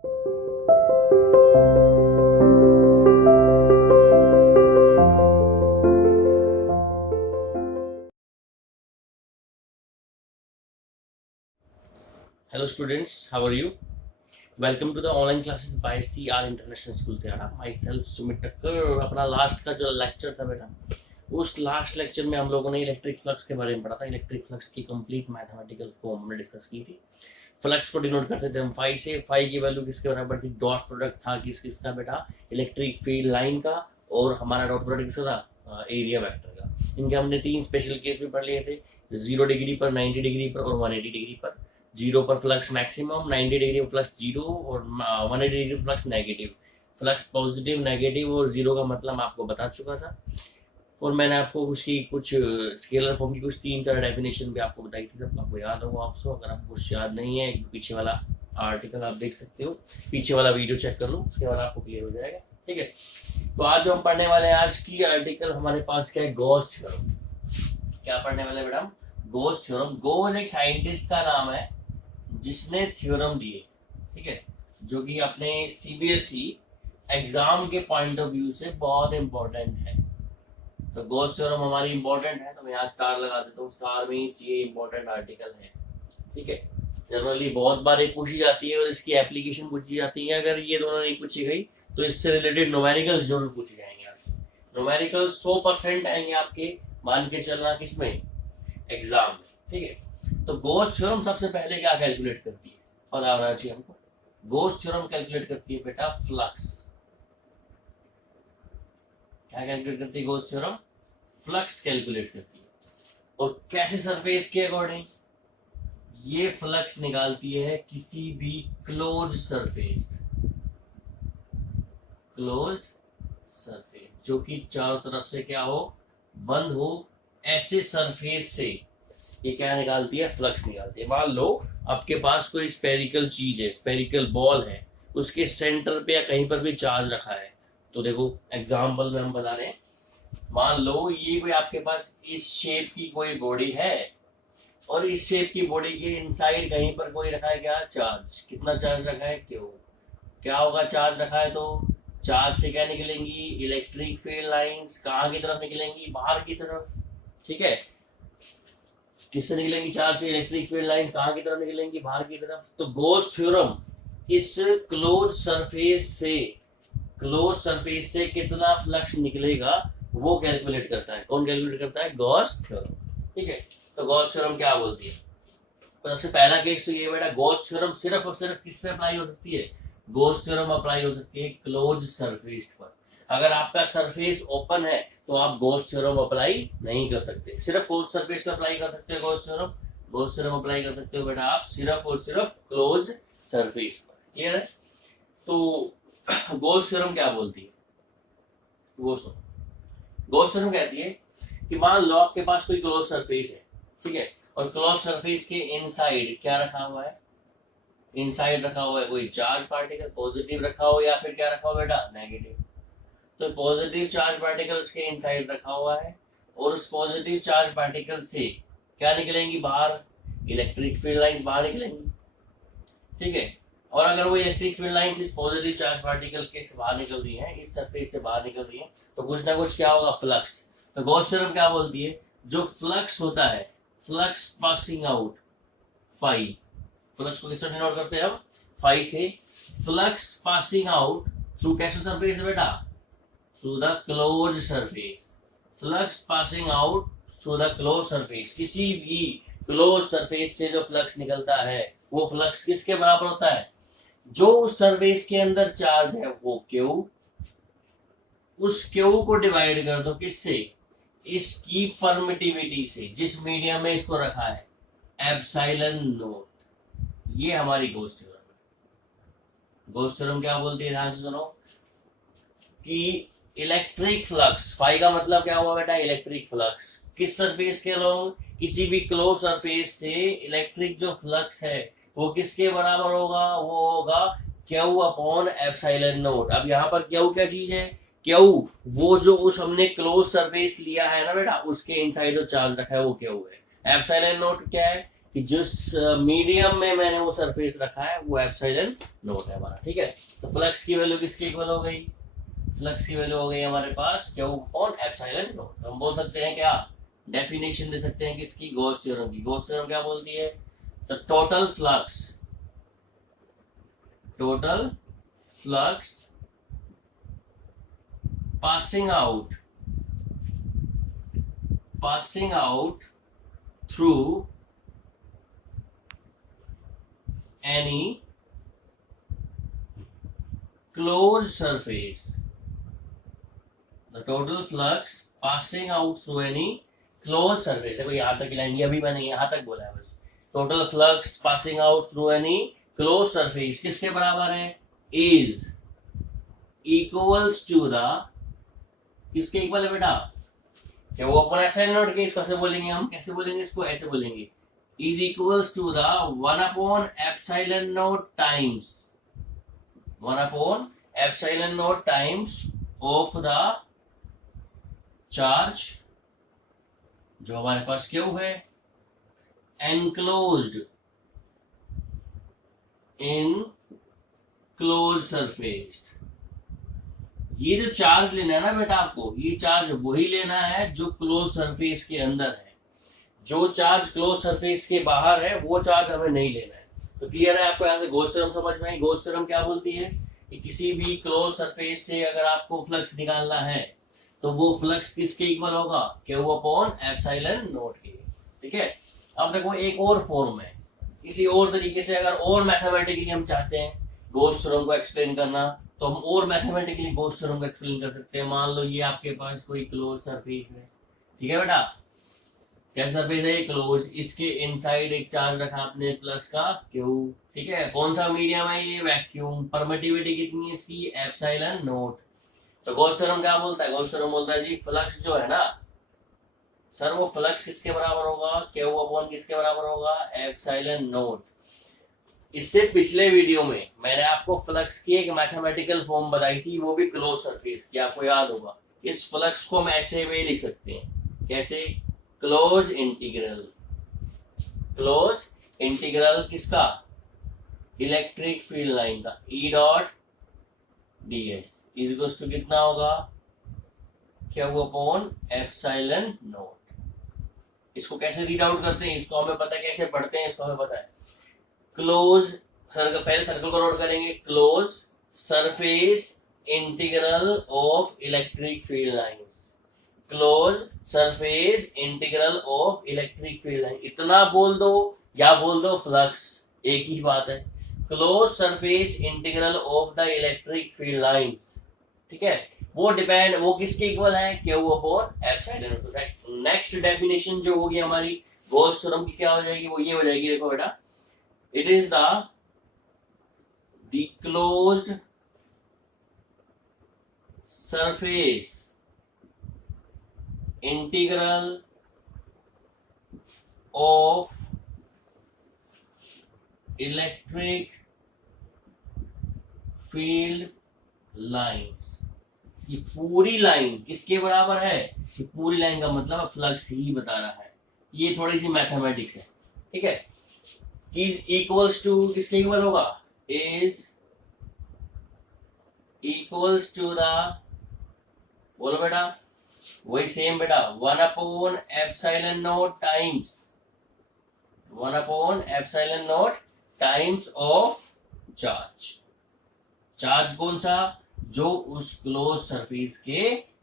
Hello students, how are you? Welcome to the online classes by CR International School तेरा myself Sumit टक्कर। अपना last का जो lecture था बेटा, उस लास्ट लेक्चर में हम लोगों ने इलेक्ट्रिक फ्लक्स के बारे में पढ़ा था। इलेक्ट्रिक फ्लक्स की कंप्लीट मैथमेटिकल फॉर्म हमने डिस्कस की थी। फ्लक्स को डिनोट करते थे हम फाई से। फाई की वैल्यू किसके बराबर थी? डॉट प्रोडक्ट था किसका बेटा? इलेक्ट्रिक फील्ड लाइन का, और हमारा डॉट प्रोडक्ट किसका था? एरिया वेक्टर का। इनके हमने तीन स्पेशल केस भी पढ़ लिए थे, 0 डिग्री पर, 90 डिग्री पर और 180 डिग्री पर। 0 पर फ्लक्स मैक्सिमम, 90 डिग्री पर फ्लक्स 0 और 180 डिग्री पर flux negative. Flux positive, negative और 0 का मतलब आपको बता चुका था। और मैंने आपको उसकी कुछ स्केलर फॉर्म की कुछ 3-4 डेफिनेशन भी आपको बताई थी, जब आपको याद होगा आपको। अगर आपको कुछ याद नहीं है, पीछे वाला आर्टिकल आप देख सकते हो, पीछे वाला वीडियो चेक कर लो, उसके बाद आपको क्लियर हो जाएगा। ठीक है, तो आज जो हम पढ़ने वाले हैं, आज की आर्टिकल हमारे पास क्या है? Gauss theorem. क्या पढ़ने वाले बेटा? Gauss theorem. गॉस एक साइंटिस्ट का नाम है जिसने थ्योरम दिए, ठीक है, जो कि अपने सीबीएसई एग्जाम के पॉइंट ऑफ व्यू से बहुत इंपॉर्टेंट है। तो गॉस थ्योरम हमारी इंपॉर्टेंट है, तो मैं यहाँ स्टार लगा देता हूँ। स्टार मीन्स ये इंपॉर्टेंट आर्टिकल है। ठीक है, जनरली बहुत बार ये पूछी जाती है और इसकी एप्लीकेशन पूछी जाती है। अगर ये दोनों नहीं पूछी गई तो इससे रिलेटेड न्यूमेरिकल्स जरूर पूछे जाएंगे आपसे। न्यूमेरिकल्स 100% आएंगे आपके, मान के चलना, किसमें? एग्जाम में। ठीक है, तो गॉस थ्योरम सबसे पहले क्या कैलकुलेट करती है, पता होना चाहिए हमको। गॉस थ्योरम कैलकुलेट करती है बेटा फ्लक्स। क्या कैलकुलेट करती है गॉस थ्योरम? फ्लक्स कैलकुलेट करती है। और कैसे? सरफेस के अकॉर्डिंग ये फ्लक्स निकालती है किसी भी क्लोज सरफेस, क्लोज सरफेस जो कि चारों तरफ से क्या हो? बंद हो। ऐसे सरफेस से ये क्या निकालती है? फ्लक्स निकालती है। मान लो आपके पास कोई स्पेरिकल चीज है, स्पेरिकल बॉल है, उसके सेंटर पे या कहीं पर भी चार्ज रखा है। तो देखो एग्जांपल में हम बता रहे हैं, मान लो ये कोई आपके पास इस शेप की कोई बॉडी है, और इस शेप की बॉडी के इनसाइड कहीं पर कोई रखा है क्या? चार्ज। कितना चार्ज रखा है? क्यों? क्या होगा? चार्ज रखा है तो चार्ज से क्या निकलेंगी? Electric field lines. कहाँ की तरफ निकलेंगी? बाहर की तरफ। ठीक है, किससे निकलेंगी? चार्ज से इलेक्ट्रिक फील्ड लाइंस कहाँ की तरफ निकलेंगी? बाहर की तरफ। तो गॉस थ्योरम इस क्लोज सरफेस से कितना फ्लक्स निकलेगा वो कैलकुलेट करता है। कौन कैलकुलेट करता है? Gauss theorem. ठीक है, तो गॉस थ्योरम क्या बोलती है? तो सबसे पहला केस तो ये बेटा, गॉस थ्योरम सिर्फ और सिर्फ किस पे अप्लाई हो सकती है? गॉस थ्योरम अप्लाई हो सकती है क्लोज सरफेस पर। अगर आपका सरफेस ओपन है तो आप गॉस थ्योरम अप्लाई नहीं कर सकते। सिर्फ क्लोज सरफेस पे अप्लाई कर सकते हो Gauss theorem. Gauss theorem apply कर सकते हो बेटा आप सिर्फ और सिर्फ क्लोज सरफेस पर। क्लियर है? तो गॉस थ्योरम क्या बोलती है? वो सुनो, गॉस थ्योरम कहती है कि मान लो आपके पास कोई क्लोज सरफेस है, ठीक है, और क्लोज सरफेस के इनसाइड क्या रखा हुआ है? इनसाइड रखा हुआ है कोई चार्ज पार्टिकल, पॉजिटिव रखा हो या फिर क्या रखा हुआ बेटा? नेगेटिव। तो पॉजिटिव चार्ज पार्टिकल उसके इनसाइड रखा हुआ है, और उस पॉजिटिव चार्ज पार्टिकल से क्या निकलेंगी बाहर? इलेक्ट्रिक फील्ड लाइंस बाहर निकलेंगी। ठीक है, और अगर वो इलेक्ट्रिक फील्ड लाइंस इस पॉजिटिव चार्ज पार्टिकल के से बाहर निकल रही है, इस सरफेस से बाहर निकल रही है, तो कुछ ना कुछ क्या होगा? फ्लक्स। तो गॉस थ्योरम क्या बोलती है? जो फ्लक्स होता है, flux passing out, phi. Flux को किससे डिनोट करते हैं हम? फाई से। फ्लक्स पासिंग आउट थ्रू कैसे सरफेस है बेटा? Through the close surface. Flux passing out through the close surface. किसी भी क्लोज सरफेस से जो फ्लक्स निकलता है वो फ्लक्स किसके बराबर होता है? जो उस सरफेस के अंदर चार्ज है वो क्यू, उस क्यू को डिवाइड कर दो किससे? इसकी परमिटिविटी से, जिस मीडियम में इसको रखा है, एप्सिलॉन नॉट। ये हमारी गॉस थ्योरम है। गॉस थ्योरम क्या बोलती है? ध्यान से सुनो कि इलेक्ट्रिक फ्लक्स, फाई का मतलब क्या हुआ बेटा? Electric flux. किस सरफेस के अलोंग? किसी भी क्लोज सरफेस से इलेक्ट्रिक जो फ्लक्स है वो किसके बराबर होगा? वो होगा क्यू अपॉन एप्सिलॉन नॉट। अब यहाँ पर क्यू क्या चीज है? क्यू वो जो उस हमने क्लोज सरफेस लिया है ना बेटा, उसके इनसाइड जो चार्ज रखा है वो क्यू है। एप्सिलॉन नॉट क्या है? कि जिस मीडियम में मैंने वो सरफेस रखा है वो एप्सिलॉन नोट है हमारा, ठीक है। तो फ्लक्स की वैल्यू किसके इक्वल हो गई, फ्लक्स की वैल्यू हो गई हमारे पास क्यू अपॉन एप्सिलॉन नोट। हम बोल सकते हैं क्या, डेफिनेशन दे सकते हैं किसकी, गॉस थ्योरम की। गॉस थ्योरम क्या बोलती है, the total flux passing out through any closed surface, the total flux passing out through any closed surface। देखो यहाँ तक लाइन, ये अभी मैंने यहाँ तक बोला है बस। Total flux passing out through any close surface किसके बराबर है, इज इक्वल्स टू द, किसके इक्वल है बेटा, क्या वो अपन एप्सिलॉन नोट के। इसको कैसे बोलेंगे हम, कैसे बोलेंगे इसको, ऐसे बोलेंगे, is equals to the 1 upon epsilon naught times 1 upon epsilon naught times of the charge जो हमारे पास क्यों है, एनक्लोज्ड इन क्लोज सरफेस। ये जो चार्ज लेना है ना बेटा आपको, ये चार्ज वही लेना है जो क्लोज सरफेस के अंदर है। जो चार्ज क्लोज सरफेस के बाहर है वो चार्ज हमें नहीं लेना है। तो क्लियर है आपको, यहाँ से गॉस थ्योरम समझ में आई। गॉस थ्योरम क्या बोलती है कि किसी भी क्लोज सरफेस से अगर आपको फ्लक्स निकालना है तो वो फ्लक्स किसके इक्वल होगा, क्यू अपॉन एप्सिलॉन नोट के, ठीक है। अब देखो एक और फॉर्म है, किसी और तरीके से अगर और मैथमेटिकली हम चाहते हैं गॉस थ्योरम को एक्सप्लेन करना तो हम और मैथमेटिकली गॉस थ्योरम को एक्सप्लेन कर सकते हैं। मान लो ये आपके पास कोई क्लोज सरफेस है, ठीक है बेटा, क्या सरफेस है, क्लोज, इसके इनसाइड एक चार्ज रखा आपने प्लस का क्यू, ठीक है। कौन सा मीडियम है ये, वैक्यूम। परमिटिविटी कितनी है इसकी, एप्सिलॉन नोट। तो गॉस थ्योरम क्या बोलता है, गॉस थ्योरम बोलता है जी फ्लक्स जो है ना सर, वो फ्लक्स किसके बराबर होगा, क्यू अपॉन किसके बराबर होगा, एप्सिलॉन नोट। इससे पिछले वीडियो में मैंने आपको फ्लक्स की एक मैथमेटिकल फॉर्म बताई थी, वो भी क्लोज सरफेस की, आपको याद होगा। इस फ्लक्स को हम ऐसे में लिख सकते हैं, कैसे, क्लोज इंटीग्रल किसका, इलेक्ट्रिक फील्ड लाइन का, E dot ds is equal to कितना होगा, क्या वो अपॉन एप्सिलॉन नोट। इसको कैसे रीड आउट करते हैं, इसको हमें पता है, कैसे पढ़ते हैं इसको हमें पता है। क्लोज सर्कल, पहले सर्कल को नोट करेंगे, close surface integral of electric field lines, close surface integral of electric field line. इतना बोल दो या बोल दो फ्लक्स, एक ही बात है। Close surface integral of the electric field lines, ठीक है, वो डिपेंड, वो किसके इक्वल है, Q upon epsilon note. Next definition जो होगी हमारी गॉस थ्योरम की क्या हो जाएगी, वो ये हो जाएगी, देखो बेटा, it is the closed surface integral of electric field lines. ये पूरी लाइन किसके बराबर है, ये पूरी लाइन का मतलब फ्लक्स ही बता रहा है। ये थोड़ी सी मैथमेटिक्स है, ठीक है। इज इक्वल्स टू किसके इक्वल होगा, इज इक्वल्स टू द, बोलो बेटा, वही सेम बेटा, 1 upon epsilon naught times 1 upon epsilon naught times of charge. Charge कौन सा, जो उस क्लोज सरफेस के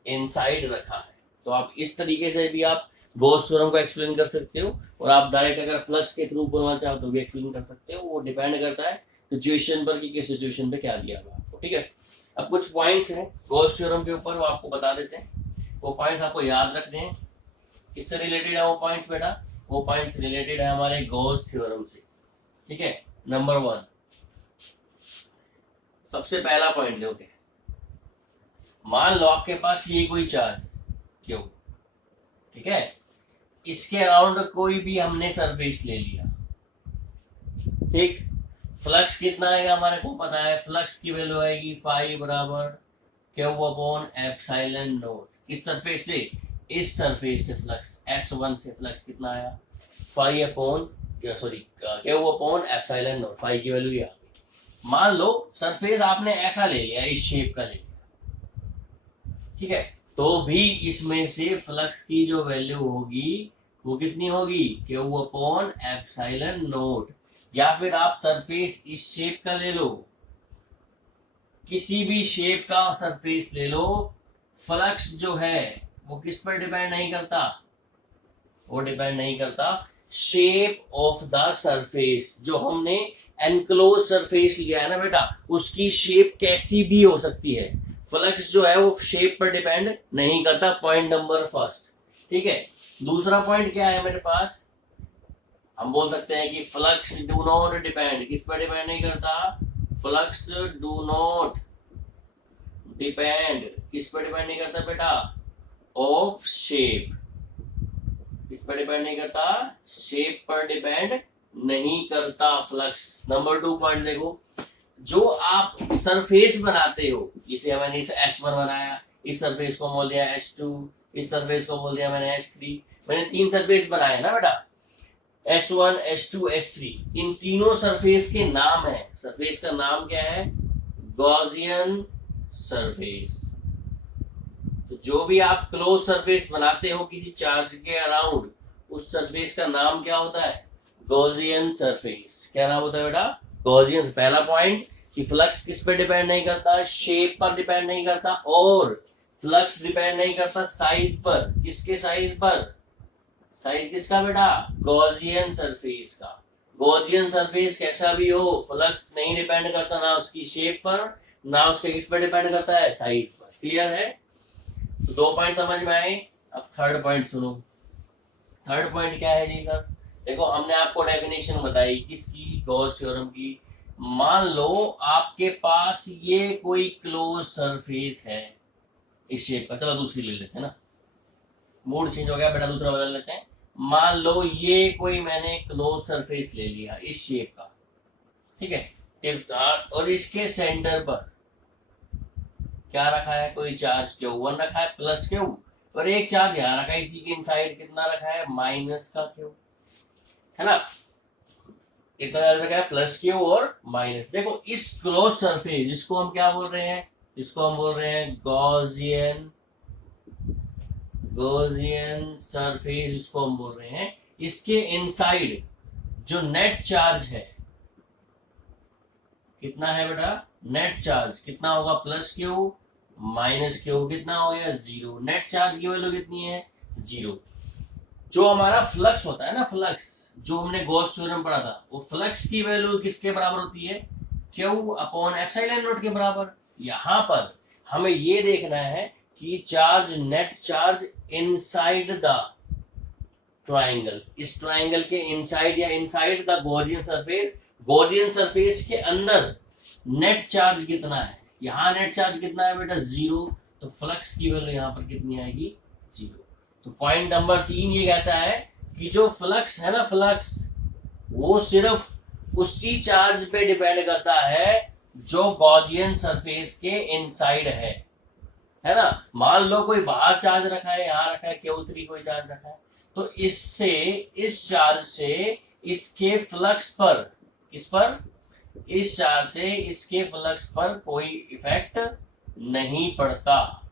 इनसाइड रखा है। तो आप इस तरीके से भी आप गॉस थ्योरम को एक्सप्लेन कर सकते हो, और आप डायरेक्ट अगर फ्लक्स के थ्रू बोलना चाहो तो भी एक्सप्लेन कर सकते हो। वो डिपेंड करता है सिचुएशन पर कि किस सिचुएशन पे क्या दिया हुआ आपको, ठीक है। अब कुछ पॉइंट्स हैं गॉस थ्योरम के ऊपर, वो आपको बता देते हैं। वो पॉइंट्स आपको याद रखने हैं। किससे रिलेटेड है वो पॉइंट्स बेटा, वो पॉइंट्स रिलेटेड है हमारे गॉस थ्योरम से, ठीक है। नंबर 1, सबसे पहला पॉइंट देखो, मान लो आपके पास ये कोई चार्ज क्यों, ठीक है, इसके अराउंड कोई भी हमने सरफेस ले लिया, ठीक। फ्लक्स कितना आएगा हमारे को पता है, फ्लक्स की वैल्यू आएगी फाई बराबर क्यू अपॉन एप्सिलॉन नोट। किस सरफेस से, इस सरफेस से फ्लक्स S1 से फ्लक्स कितना आया, phi upon sorry Q upon epsilon naught, phi की वैल्यू ये आ गई। मान लो सरफेस आपने ऐसा ले लिया, इस शेप का ले लिया, ठीक है, तो भी इसमें से फ्लक्स की जो वैल्यू होगी वो कितनी होगी, Q अपॉन एप्सिलॉन नॉट। या फिर आप सरफेस इस शेप का ले लो, किसी भी शेप का सरफेस ले लो, फ्लक्स जो है वो किस पर डिपेंड नहीं करता, वो डिपेंड नहीं करता शेप ऑफ द सरफेस। जो हमने एनक्लोज सरफेस लिया है ना बेटा, उसकी शेप कैसी भी हो सकती है, फ्लक्स जो है वो शेप पर डिपेंड नहीं करता। पॉइंट नंबर फर्स्ट, ठीक है। दूसरा पॉइंट क्या है मेरे पास, हम बोल सकते हैं कि फ्लक्स डू नॉट डिपेंड, किस पर डिपेंड नहीं करता, फ्लक्स डू नॉट डिपेंड, किस पर डिपेंड नहीं करता बेटा, ऑफ शेप, किस पर डिपेंड नहीं करता, शेप पर डिपेंड नहीं करता फ्लक्स। नंबर 2 पॉइंट देखो, जो आप सरफेस बनाते हो, जिसे मैंने इस S1 बनाया, इस सरफेस को बोल दिया S2, इस सरफेस को बोल दिया मैंने S3, मैंने 3 सरफेस बनाए ना बेटा, S1 S2 S3, इन तीनों सरफेस के नाम है, सरफेस का नाम क्या है, गॉसियन सरफेस। तो जो भी आप क्लोज सरफेस बनाते हो किसी चार्ज के अराउंड, उस सरफेस का नाम क्या होता है, गॉसियन सरफेस। क्या नाम होता है बेटा, गॉसियन। पहला पॉइंट कि फ्लक्स किस पर डिपेंड नहीं करता, शेप पर डिपेंड नहीं करता, और फ्लक्स डिपेंड नहीं करता साइज पर, किसके साइज पर, साइज किसका बेटा, गॉसियन सरफेस का। गॉसियन सरफेस कैसा भी हो, फ्लक्स नहीं डिपेंड करता ना उसकी शेप पर, ना उसके किस पर डिपेंड करता है, साइज पर। क्लियर है, तो 2 पॉइंट समझ में आए। अब थर्ड पॉइंट सुनो, थर्ड पॉइंट क्या है जी सर, देखो हमने आपको डेफिनेशन बताई किसकी, गॉस थ्योरम की। मान लो आपके पास ये कोई क्लोज सरफेस है इस शेप का, चलो दूसरी ले लेते हैं ना, मूड चेंज हो गया बेटा, दूसरा बदल लेते हैं। मान लो ये कोई मैंने क्लोज सरफेस ले लिया इस शेप का, ठीक है, और इसके सेंटर पर क्या रखा है, कोई चार्ज Q1 रखा है प्लस Q, और एक चार्ज यहाँ रखा है, इसी के इनसाइड कितना रखा है, माइनस का Q, है ना, इतना चार्ज रखा है प्लस Q और माइनस। देखो इस क्लोज सरफेस जिसको हम क्या बोल रहे हैं, जिसको हम बोल रहे हैं गॉसियन, गॉसियन सरफेस जिसको हम बोल रहे हैं, इसके इनसाइड जो नेट चार्ज है कितना है बेटा, नेट चार्ज कितना होगा, प्लस Q माइनस Q, कितना हो गया, 0। नेट चार्ज की वैल्यू कितनी है, 0। जो हमारा फ्लक्स होता है ना, फ्लक्स जो हमने गॉस थ्योरम पढ़ा था, वो फ्लक्स की वैल्यू किसके बराबर होती है, Q अपॉन एप्सिलॉन नॉट के बराबर। यहाँ पर हमें ये देखना है कि charge, net charge inside the triangle, इस ट्राइंगल के इनसाइड या inside the Gaussian surface, Gaussian surface के अंदर नेट चार्ज कितना है, यहाँ नेट चार्ज कितना है बेटा, 0, तो फ्लक्स की वैल्यू यहाँ पर कितनी आएगी, 0। तो पॉइंट नंबर 3 ये कहता है कि जो फ्लक्स है ना, फ्लक्स वो सिर्फ उसी चार्ज पे डिपेंड करता है जो गॉसियन सरफेस के इनसाइड है ना। मान लो कोई बाहर चार्ज रखा है, यहाँ रखा है Q3 कोई चार्ज रखा है, तो इससे, इस चार्ज से इसके फ्लक्स पर, किस पर, इस चार्ज से इसके फ्लक्स पर कोई इफेक्ट नहीं पड़ता।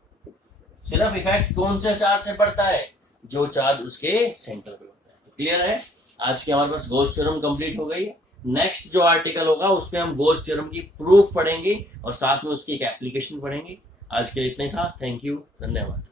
सिर्फ इफेक्ट कौन से चार्ज से पड़ता है, जो चार्ज उसके सेंटर पे होता है। तो क्लियर है, आज की हमारे पास गॉस थ्योरम कंप्लीट हो गई है। नेक्स्ट जो आर्टिकल होगा उसमें हम गॉस थ्योरम की प्रूफ पढ़ेंगे और साथ में उसकी एक एप्लीकेशन पढ़ेंगे। आज के लिए इतना ही था, थैंक यू, धन्यवाद।